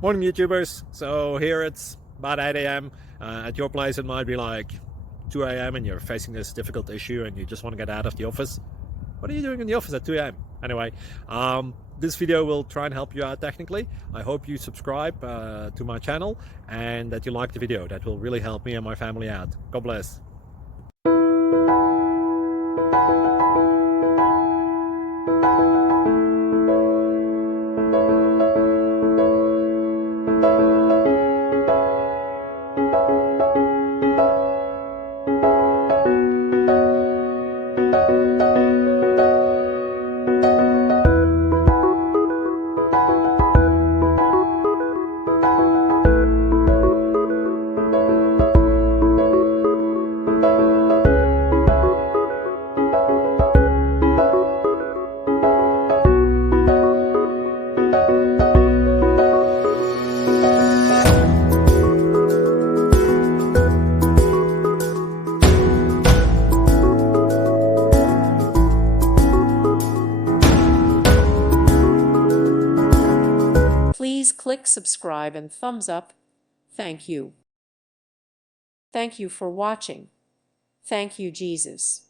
Morning YouTubers. So here it's about 8 a.m. At your place it might be like 2 a.m. and you're facing this difficult issue and you just want to get out of the office. What are you doing in the office at 2 a.m.? Anyway, this video will try and help you out technically. I hope you subscribe to my channel and that you like the video. That will really help me and my family out. God bless. Please click subscribe and thumbs up. Thank you. Thank you for watching. Thank you, Jesus.